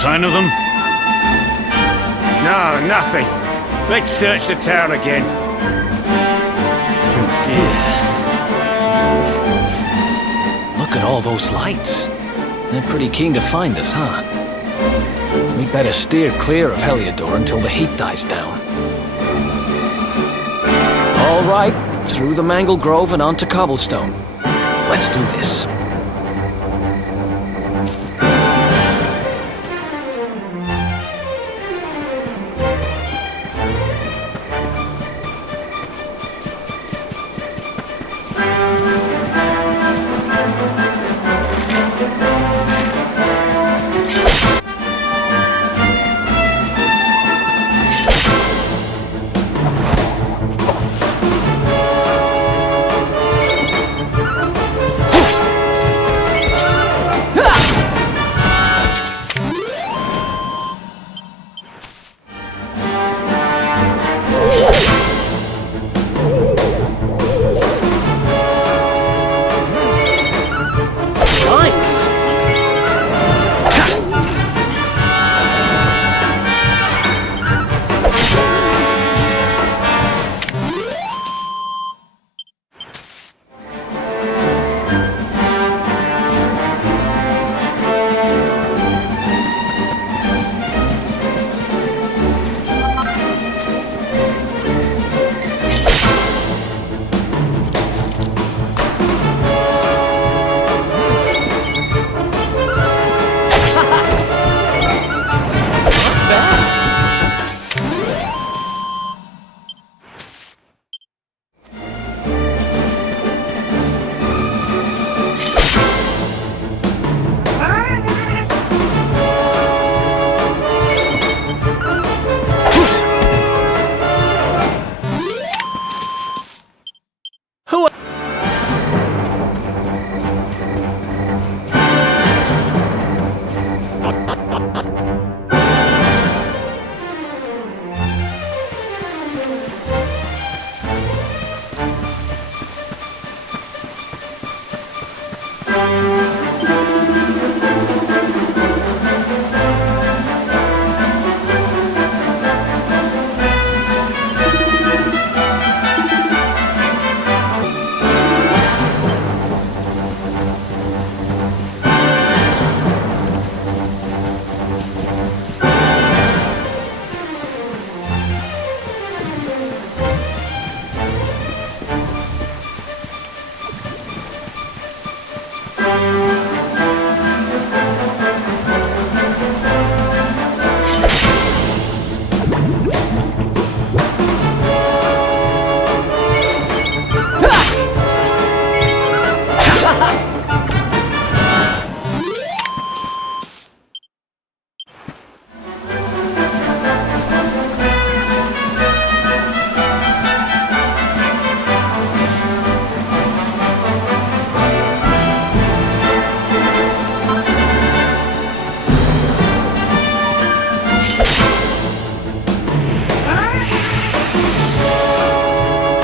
sign of them? No, nothing. Let's search the town again. Look at all those lights. They're pretty keen to find us, huh? We'd better steer clear of Heliodor until the heat dies down. All right, through the Manglegrove and onto Cobblestone. Let's do this.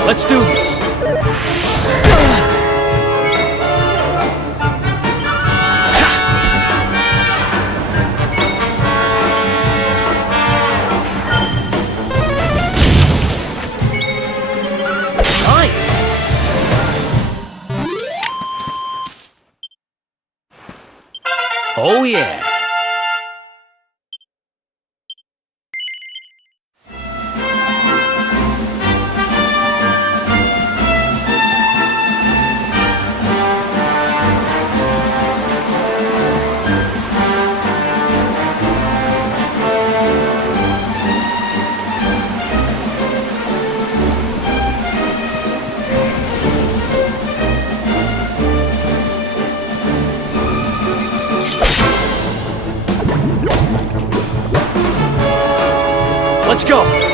Let's do this. Oh yeah. Let's go!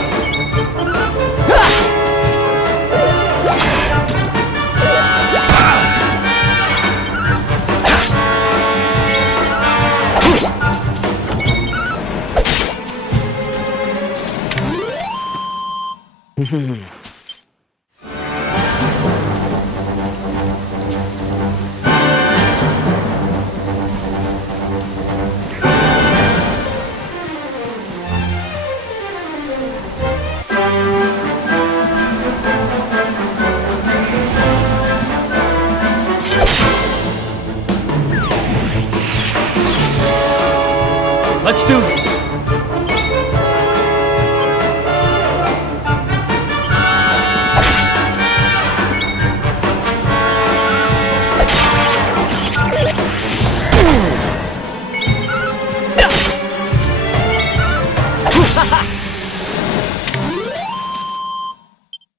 Let's do this.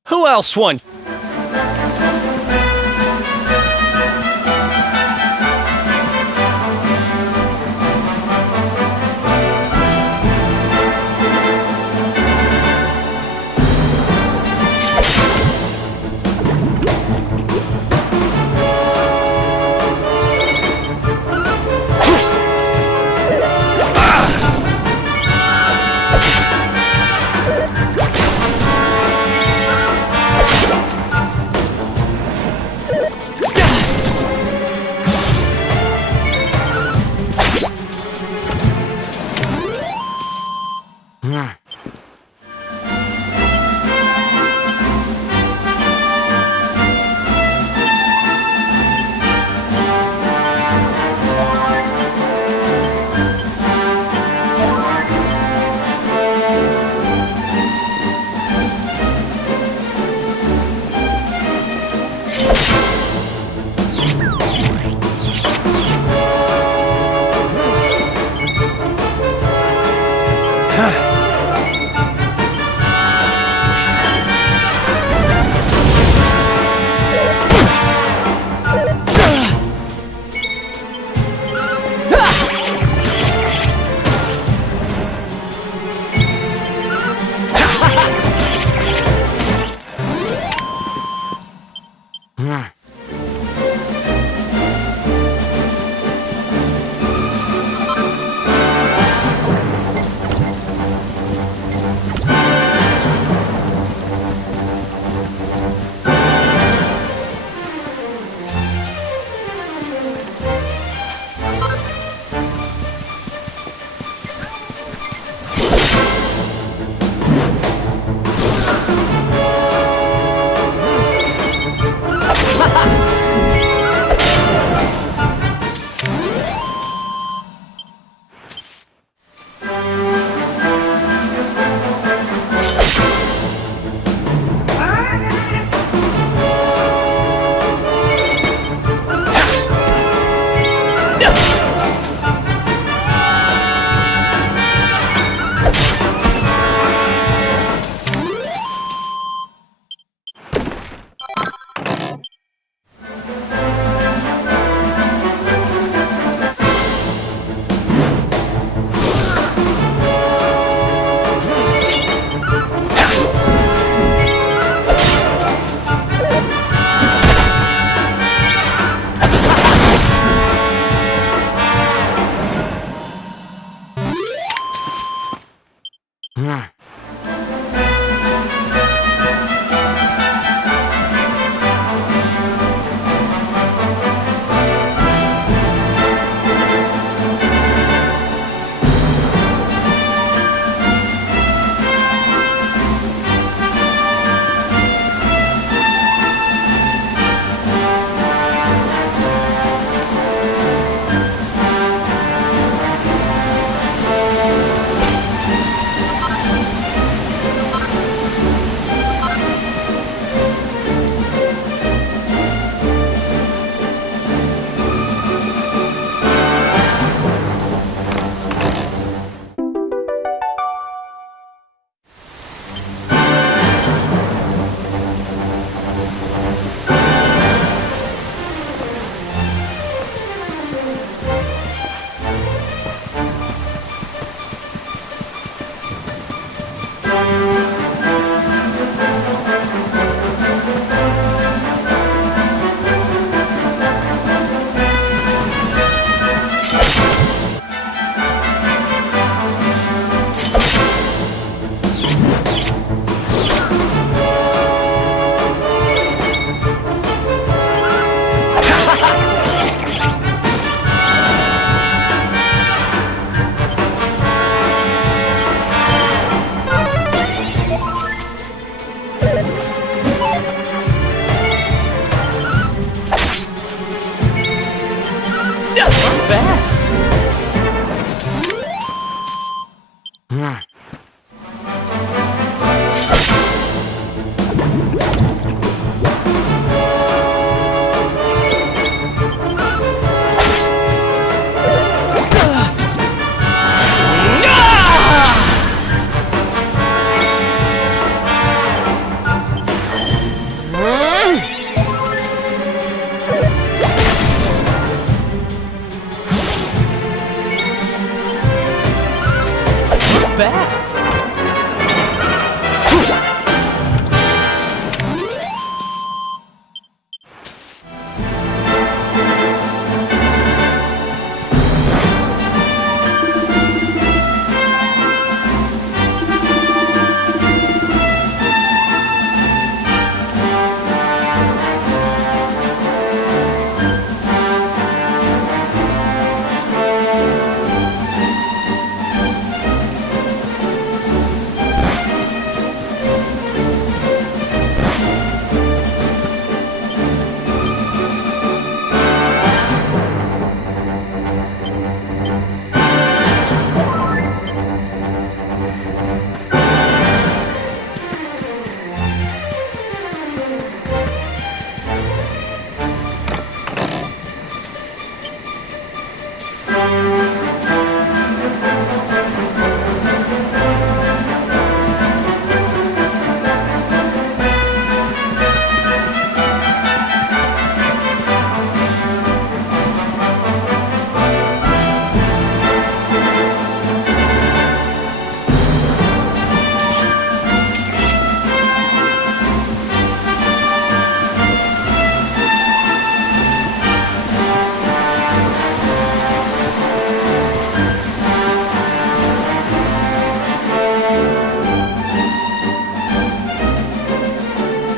Who else wants?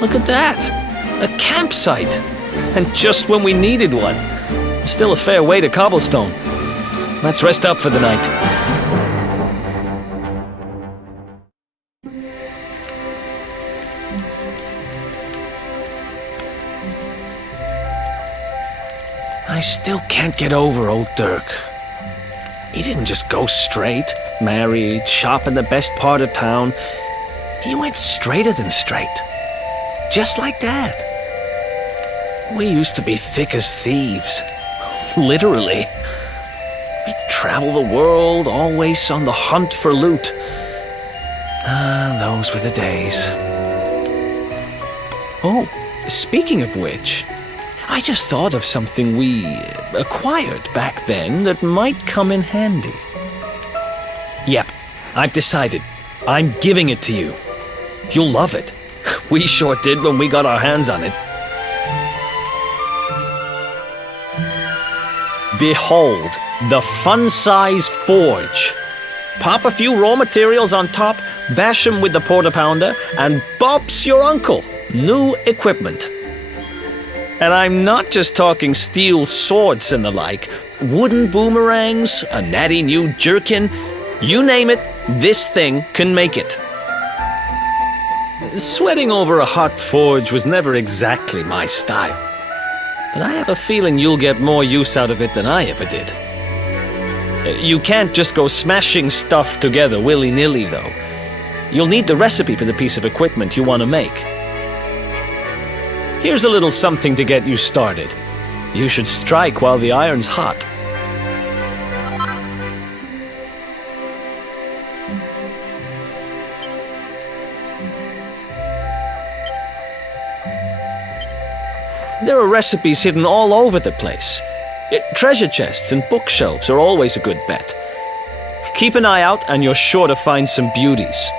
Look at that! A campsite! And just when we needed one. Still a fair way to Cobblestone. Let's rest up for the night. I still can't get over old Dirk. He didn't just go straight, married, shop in the best part of town. He went straighter than straight. Just like that. We used to be thick as thieves. Literally. We'd travel the world, always on the hunt for loot. Ah, those were the days. Oh, speaking of which, I just thought of something we acquired back then that might come in handy. Yep, I've decided. I'm giving it to you. You'll love it. We sure did when we got our hands on it. Behold, the fun-size forge. Pop a few raw materials on top, bash 'em with the porta-pounder, and bop's your uncle. New equipment. And I'm not just talking steel swords and the like. Wooden boomerangs, a natty new jerkin. You name it, this thing can make it. Sweating over a hot forge was never exactly my style. But I have a feeling you'll get more use out of it than I ever did. You can't just go smashing stuff together willy-nilly, though. You'll need the recipe for the piece of equipment you want to make. Here's a little something to get you started. You should strike while the iron's hot. There are recipes hidden all over the place. Treasure chests and bookshelves are always a good bet. Keep an eye out and you're sure to find some beauties.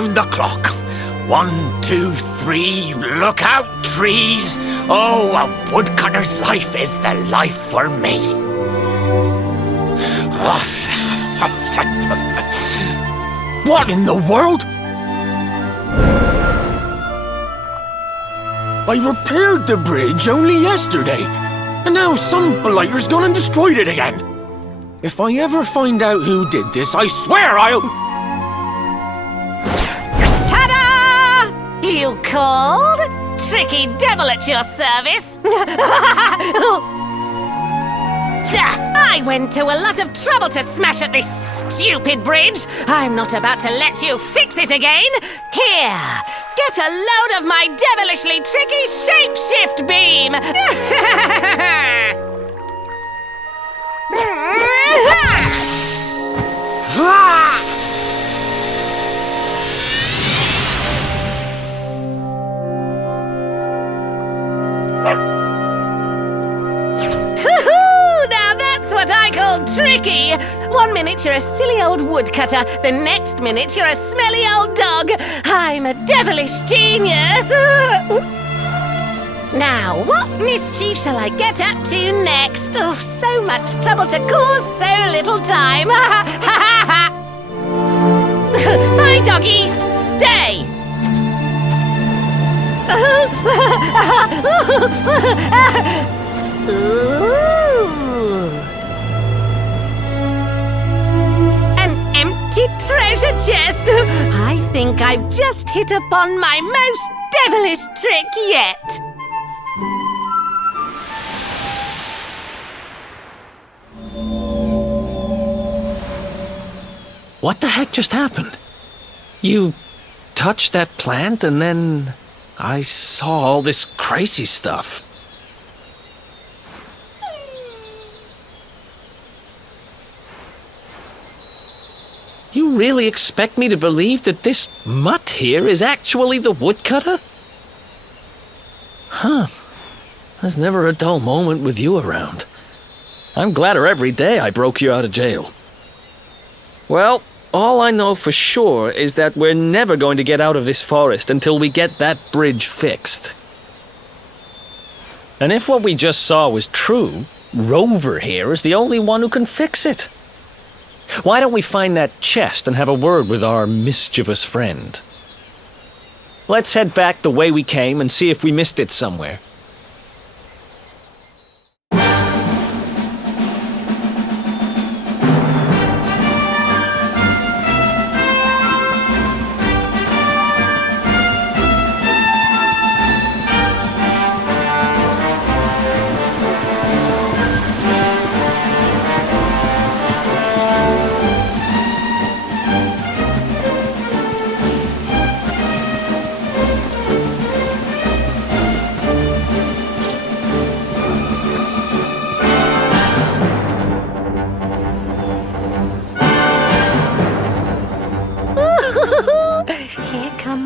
round the clock. 1, 2, 3, look out, trees. Oh, a woodcutter's life is the life for me. What in the world? I repaired the bridge only yesterday, and now some blighter's gone and destroyed it again. If I ever find out who did this, I swear I'll... Ta-da! You called? Tricky devil at your service. I went to a lot of trouble to smash at this stupid bridge. I'm not about to let you fix it again. Here, get a load of my devilishly tricky shapeshift beam. Now that's what I call tricky. 1 minute you're a silly old woodcutter, the next minute you're a smelly old dog. I'm a devilish genius. Now, what mischief shall I get up to next? Oh, so much trouble to cause so little time. Bye, doggy. Stay. Ooh. An empty treasure chest. I think I've just hit upon my most devilish trick yet. What the heck just happened? You touched that plant and then I saw all this crazy stuff. You really expect me to believe that this mutt here is actually the woodcutter? Huh. There's never a dull moment with you around. I'm gladder every day I broke you out of jail. Well, all I know for sure is that we're never going to get out of this forest until we get that bridge fixed. And if what we just saw was true, Rover here is the only one who can fix it. Why don't we find that chest and have a word with our mischievous friend? Let's head back the way we came and see if we missed it somewhere.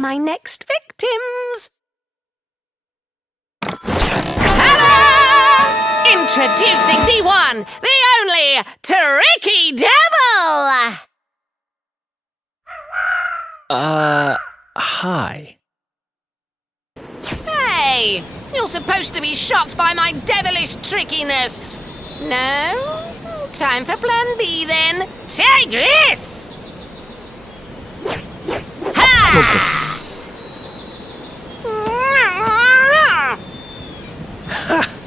My next victims. Ta-da! Introducing the one, the only, Tricky Devil! Hi. Hey, you're supposed to be shocked by my devilish trickiness. No? Time for plan B then. Take this! Ha!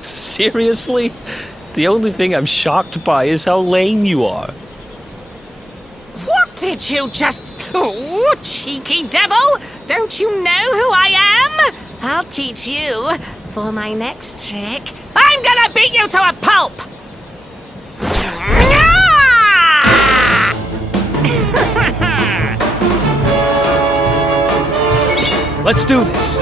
Seriously? The only thing I'm shocked by is how lame you are. What did you just... Oh, cheeky devil! Don't you know who I am? I'll teach you. For my next trick, I'm gonna beat you to a pulp! Let's do this.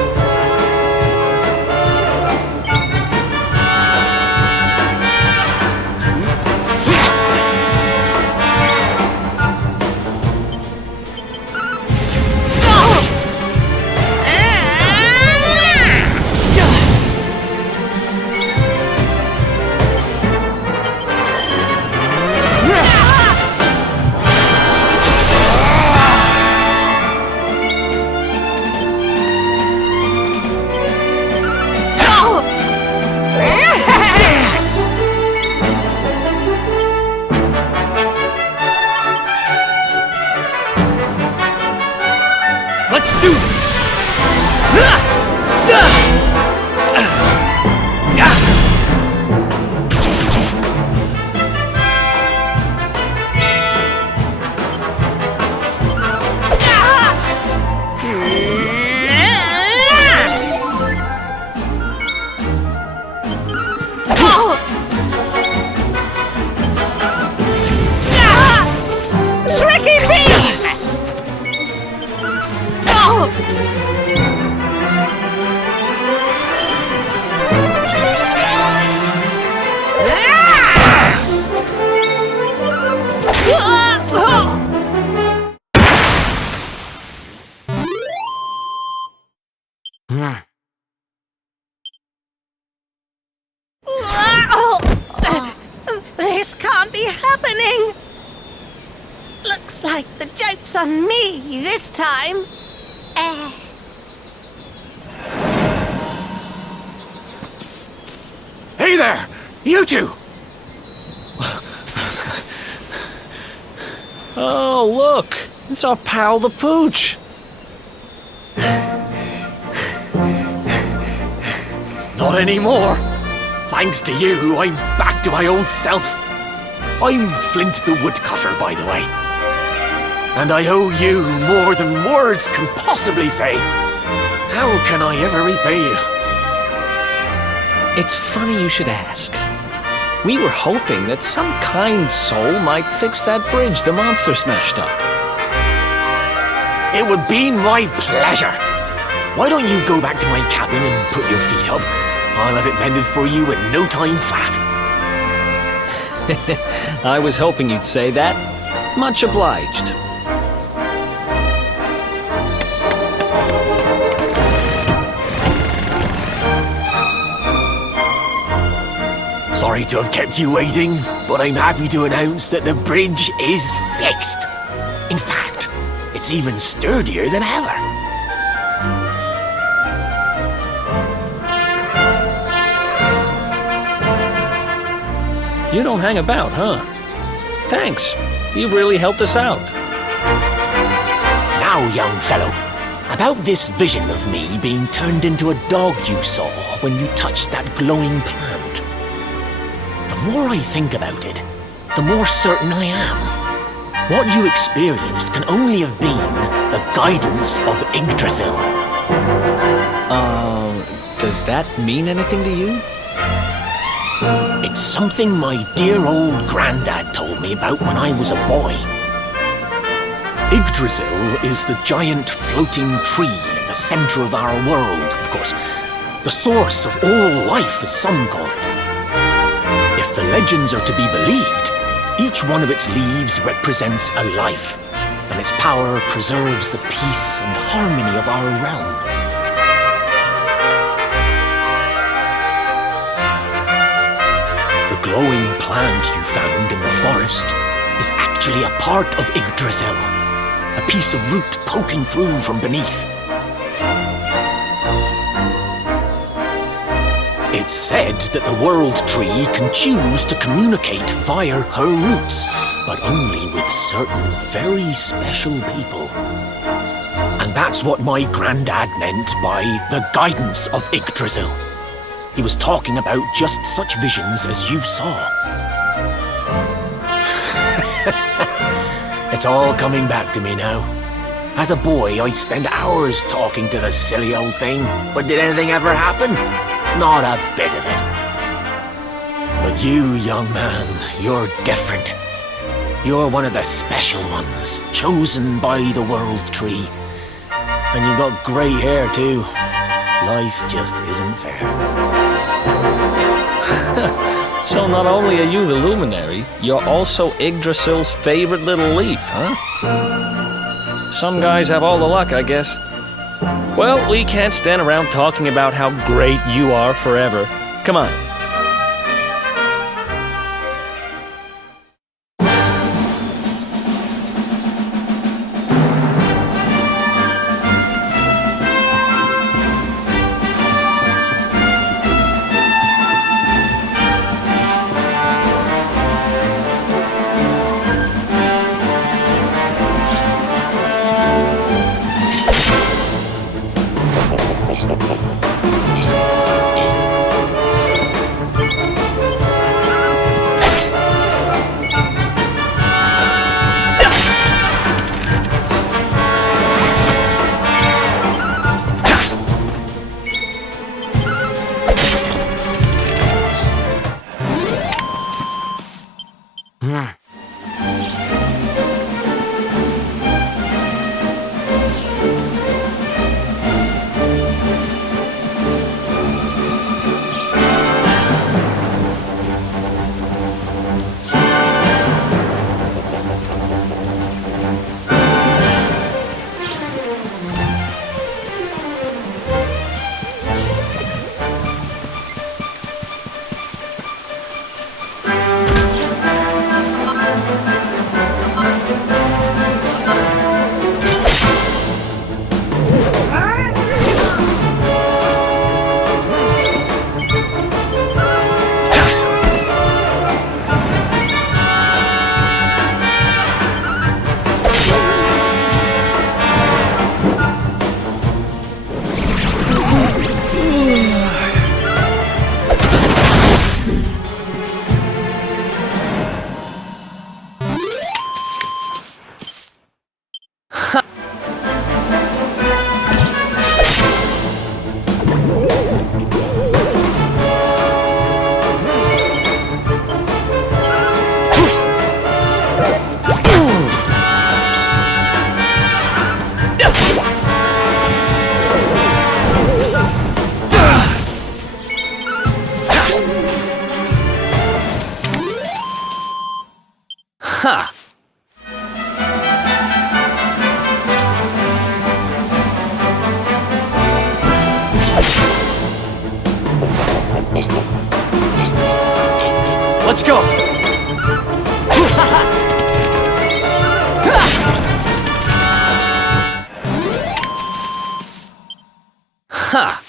really happening? Looks like the joke's on me this time. Hey there! You two! Oh, look! It's our pal the Pooch! Not anymore. Thanks to you, I'm back to my old self. I'm Flint the Woodcutter, by the way. And I owe you more than words can possibly say. How can I ever repay you? It's funny you should ask. We were hoping that some kind soul might fix that bridge the monster smashed up. It would be my pleasure. Why don't you go back to my cabin and put your feet up? I'll have it mended for you in no time flat. I was hoping you'd say that. Much obliged. Sorry to have kept you waiting, but I'm happy to announce that the bridge is fixed. In fact, it's even sturdier than ever. You don't hang about, huh? Thanks. You've really helped us out. Now, young fellow, about this vision of me being turned into a dog you saw when you touched that glowing plant. The more I think about it, the more certain I am. What you experienced can only have been the guidance of Yggdrasil. Does that mean anything to you? It's something my dear old granddad told me about when I was a boy. Yggdrasil is the giant floating tree at the center of our world, of course. The source of all life, as some call it. If the legends are to be believed, each one of its leaves represents a life, and its power preserves the peace and harmony of our realm. The glowing plant you found in the forest is actually a part of Yggdrasil, a piece of root poking through from beneath. It's said that the World Tree can choose to communicate via her roots, but only with certain very special people. And that's what my granddad meant by the guidance of Yggdrasil. He was talking about just such visions as you saw. It's all coming back to me now. As a boy, I'd spend hours talking to the silly old thing, but did anything ever happen? Not a bit of it. But you, young man, you're different. You're one of the special ones, chosen by the World Tree. And you've got grey hair, too. Life just isn't fair. So not only are you the Luminary, you're also Yggdrasil's favorite little leaf, huh? Some guys have all the luck, I guess. Well, we can't stand around talking about how great you are forever. Come on. Let's go! Ha!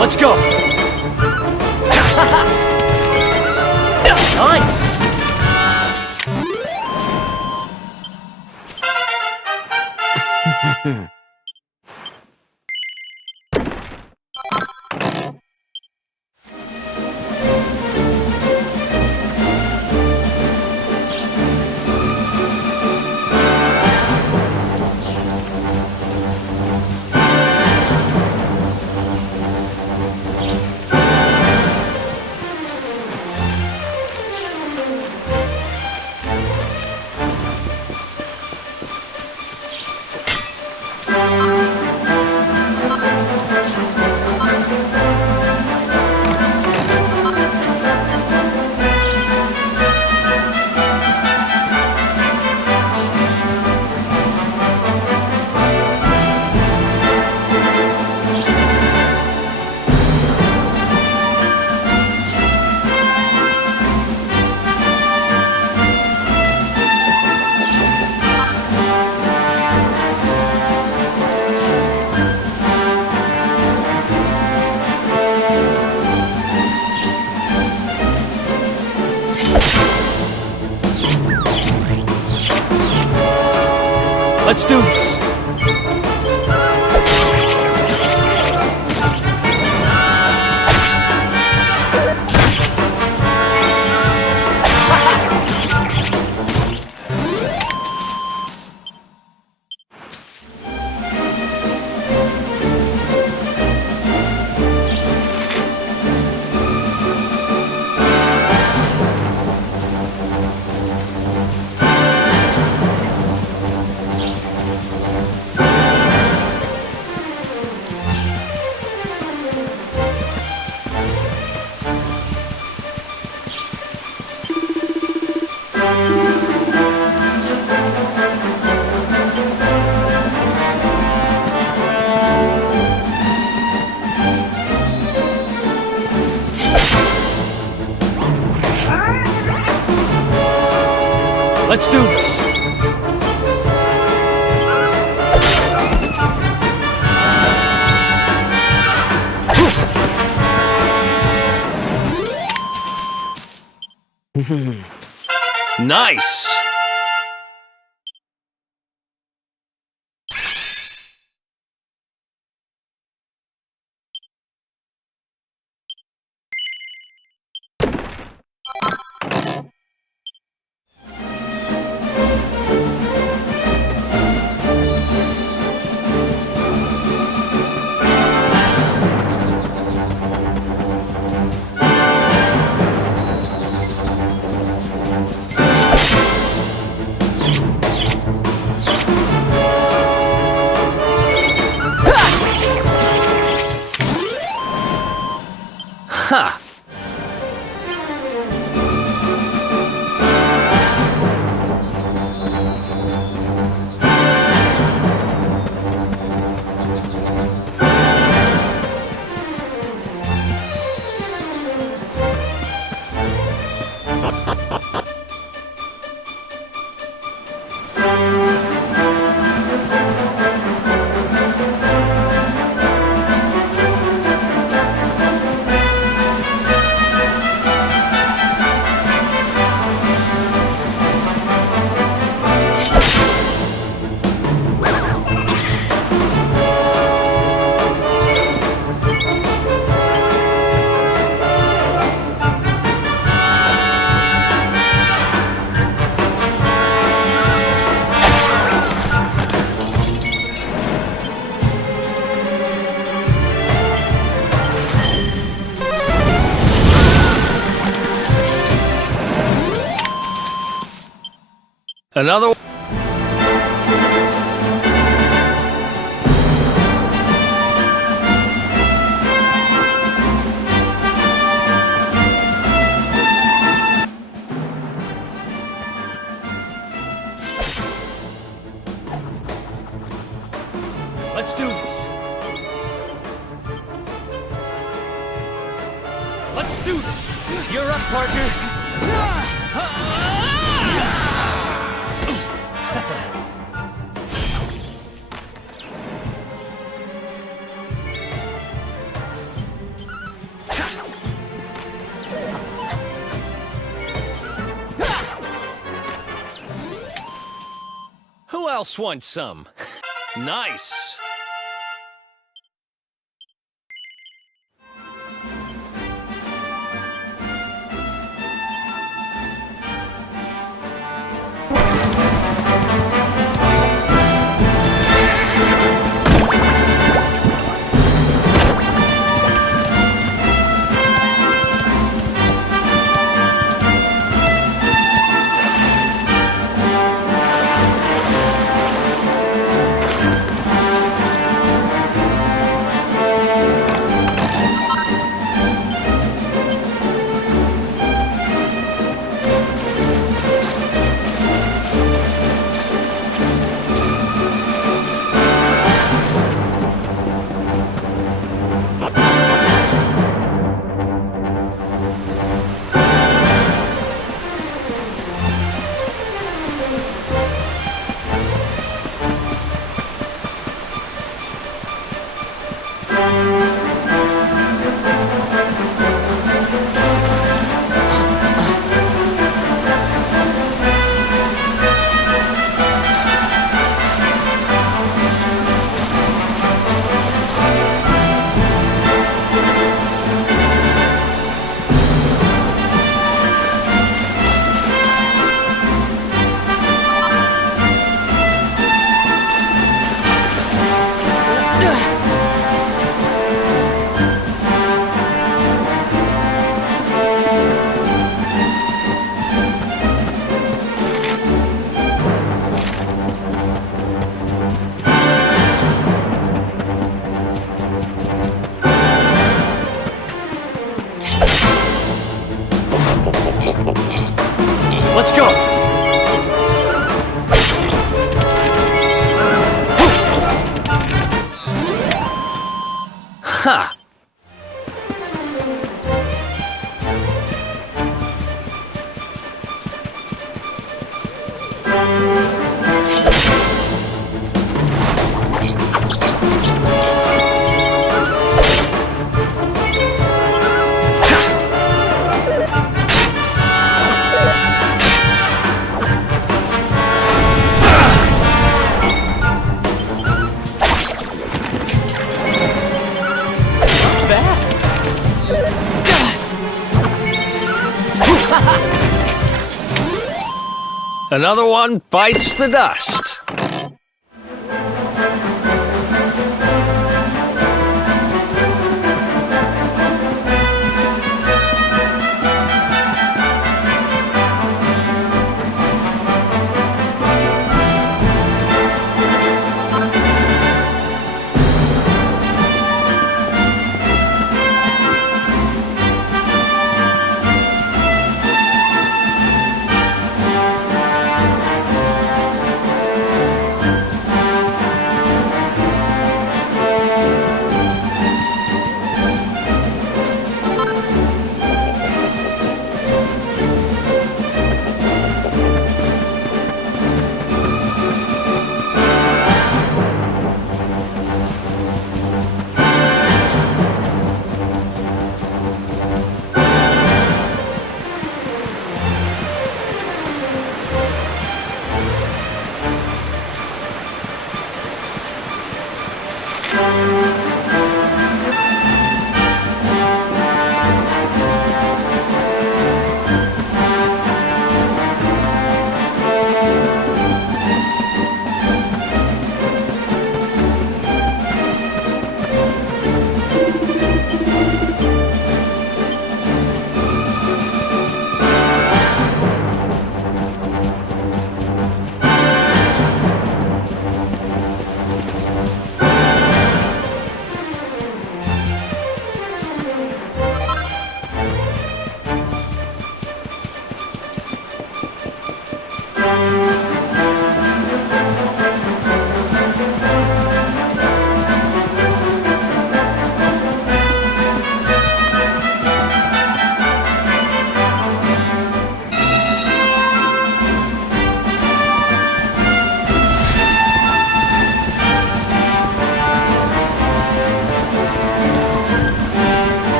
Let's go! Nice! Let's do this! Let's do this! Nice! Another. Let's do this. Let's do this. You're up, partner. Who else wants some? Nice. Let's go. Ha! Another one bites the dust.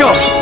Let's go!